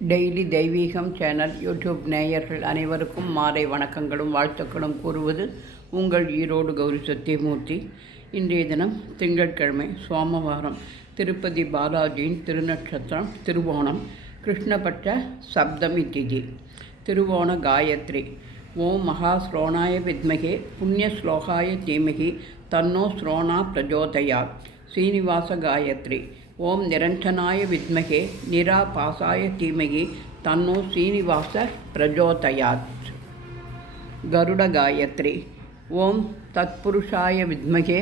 Daily தெய்வீகம் channel YouTube நேயர்கள் அனைவருக்கும் மாலை வணக்கங்களும் வாழ்த்துக்களும் கூறுவது உங்கள் ஈரோடு கௌரி சத்தியமூர்த்தி. இன்றைய தினம் திங்கட்கிழமை சோமவாரம், திருப்பதி பாலாஜியின் திருநட்சத்திரம் திருவோணம், கிருஷ்ணபட்ச சப்தமி திதி. திருவோண காயத்ரி. ஓம் மகா ஸ்ரோணாய வித்மகே புண்ணிய ஸ்லோகாய தீமகி தன்னோ ஸ்ரோணா பிரஜோதயாத். ஸ்ரீனிவாச காயத்ரி. ஓம் நிரஞ்சனாய வித்மகே நிராபாசாய தீமகி தன்னோ ஸ்ரீனிவாச பிரஜோதயாத். கருட காயத்ரி. ஓம் தத்புருஷாய வித்மகே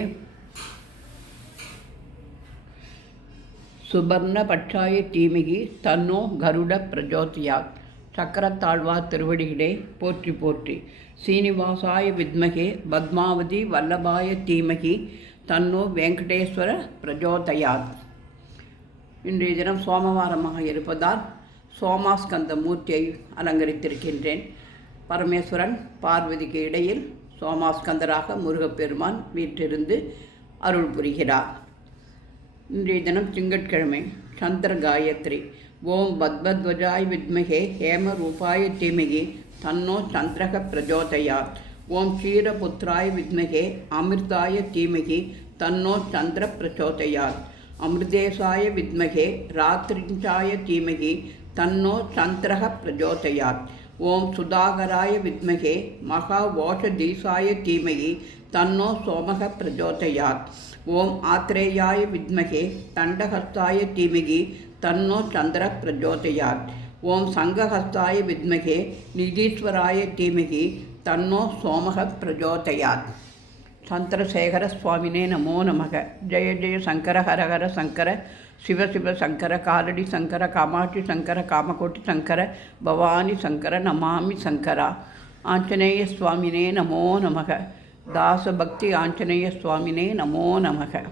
சுபர்ணபட்சாய தீமகி தன்னோ கருட பிரஜோதயாத். சக்கரத்தாழ்வார் திருவடிகளே போற்றி போற்றி. ஸ்ரீனிவாசாய வித்மகே பத்மாவதி வல்லபாய தீமகி தன்னோ வெங்கடேஸ்வர பிரஜோதயாத். இன்றைய தினம் சோமவாரமாக இருப்பதால் சோமாஸ்கந்த மூர்த்தியை அலங்கரித்திருக்கின்றேன். பரமேஸ்வரன் பார்வதிக்கு இடையில் சோமாஸ்கந்தராக முருகப்பெருமான் வீற்றிருந்து அருள் புரிகிறார். இன்றைய தினம் திங்கட்கிழமை சந்திர காயத்ரி. ஓம் பத்மத்வஜாய் வித்மகே ஹேம ரூபாய தீமகி தன்னோ சந்திரக பிரஜோதயாத். ஓம் க்ஷீரபுத்ராய வித்மகே அமிர்தாய தீமகி தன்னோ சந்திர பிரச்சோதயாத். அமிர்தேசாய வித்மகே ராத்திரிஞ்சாய தீமகி தன்னோ சந்திரக பிரஜோதயாத். ஓம் சுதாகராய வித்மகே மகா ஓஷதீசாய தீமகி தன்னோ சோமக பிரஜோதயாத். ஓம் ஆத்ரேயாய வித்மகே தண்டஹஸ்தாய தீமகி தன்னோ சந்திர பிரஜோதயாத். ஓம் சங்கஹஸ்தாய வித்மகே நிதீஸ்வராய தீமகி தன்னோ சோமக பிரஜோதயாத். சந்திரசேகர சுவாமினே நமோ நமக. ஜெய ஜெய சங்கர ஹர ஹர சங்கர சிவ சிவ சங்கர காலடி சங்கர காமாட்சி சங்கர காமகோட்டி சங்கர பவானி சங்கர நமாமி சங்கரா. ஆஞ்சநேய சுவாமினே நமோ நமக. தாசபக்தி ஆஞ்சநேய சுவாமினே நமோ நமக.